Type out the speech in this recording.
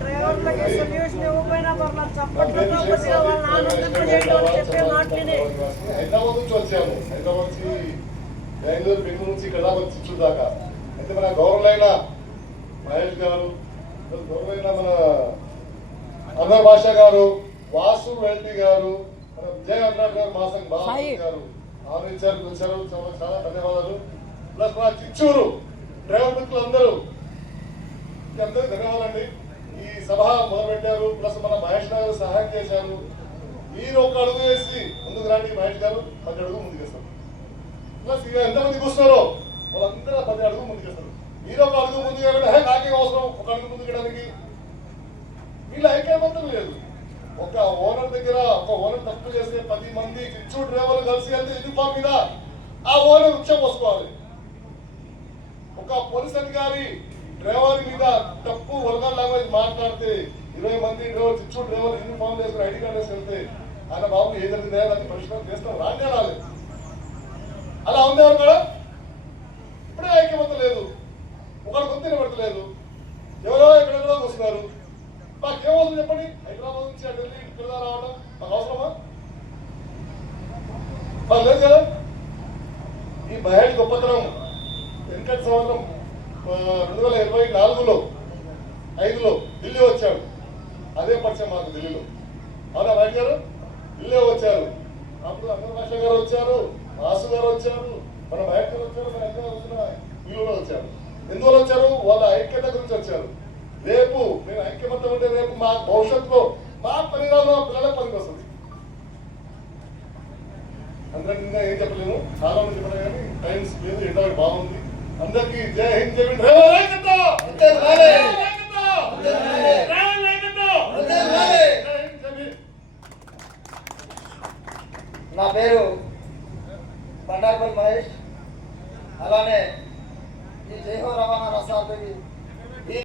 డ్రైవర్లకి solution ఇవ్వకపోయినా పర్లేదు, చప్పట్లతో కొద్దిగా వాళ్ళని ఆనందింపజేయడం అని చెప్పే మాటలని. హైదరాబాద్ నుంచి వచ్చాము, హైదరాబాద్ నుంచి బెంగళూరు, బెంగళూరు నుంచి ఇక్కడ వచ్చి చూద్దాకా అయితే మన గౌరవులైన మహేష్ గారు, గౌరవైన మన అమర్ భాష గారు, వాసు వెల్టీ గారు, మన విజయ్ అన్నాడు గారు, మాసం బాబు గారు ఆదరించారు, పిలిచారు. చాలా ధన్యవాదాలు. ప్లస్ మన చిచ్చూరు డ్రైవర్ మిత్రులు అందరూ అందరికీ ధన్యవాదాలండి. ఈ సభ మొదలుపెట్టారు, ప్లస్ మన మహేష్ గారు సహాయం చేశారు. మీరు ఒక అడుగు వేసి ముందుకు రండి, మహేష్ గారు 10 అడుగు ముందుకు వేస్తారు. ప్లస్ ఇక ఎంతమంది కూర్చున్నారో వాళ్ళందరూ 10 అడుగు ముందుకు వేస్తారు. మీరు ఒక అడుగు ముందుకు వెళ్ళండి, నాకేం అవసరం ఒక అడుగు ముందుకు వెళ్ళడానికి. వీళ్ళ ఐక్యమత్యం లేదు. ఒక ఓనర్ దగ్గర ఒక ఓనర్ తప్పు చేస్తే 10 మంది చిచ్చు డ్రైవర్లు కలిసి వెళ్తే యూనిఫామ్ మీద ఆ ఓనర్ వృక్షం పోసుకోవాలి. ఒక పోలీస్ అధికారి డ్రైవర్ మీద తప్పు వల్గర్ లాంగ్వేజ్ మాట్లాడితే 20 మంది డ్రైవర్ చిచ్చు డ్రైవర్ యూనిఫామ్ వేసుకుని ఐడి కార్డు వేసి వెళ్తే ఆయన బాబు ఏ జరిగిందే దాన్ని పరిష్కారం చేస్తాం రానే రాలేదు. అలా ఉంది ఎవరు కూడా ఇప్పుడే ఐక్యమత్యం లేదు, ఒకరికి గుర్తు నిలబడతలేదు, ఎవరో ఎక్కడెక్కడో వస్తున్నారు. మాకేమవుతుంది చెప్పండి? హైదరాబాద్ నుంచి ఢిల్లీ ఇక్కడ రావడం మాకు అవసరమా? మాకు లేదు కదా. ఈ మహేష్ గొప్పతనం వెంకట సంవత్సరం 2024లో 5లో ఢిల్లీ వచ్చాడు. అదే పరిచయం మాకు ఢిల్లీలో. అవునా మహేష్ గారు? ఢిల్లీ వచ్చారు, అప్పుడు అమర్ భాష గారు వచ్చారు, వాసు గారు వచ్చారు, మన మహేష్ గారు వచ్చారు, మన ఎంత వచ్చిన వీళ్ళు వచ్చారు. ఎందువల్ల వచ్చారు? వాళ్ళ ఐక్యత గురించి వచ్చారు. రేపు నేను ఐక్యమత్యం ఉంటే రేపు మా భవిష్యత్తులో మా పరిణామం పిల్లలకు పనికి వస్తుంది. అందరికి ఇంకా ఏం చెప్పలేము, చాలా మంది చెప్పలేదు కానీ టైమ్స్ లేదు, ఎండ బాగుంది. అందరికీ జై హింద్, జై నా పేరు బండార్పల్లి మహేష్. అలానే ఈ జైహో రవాణా రసార్థి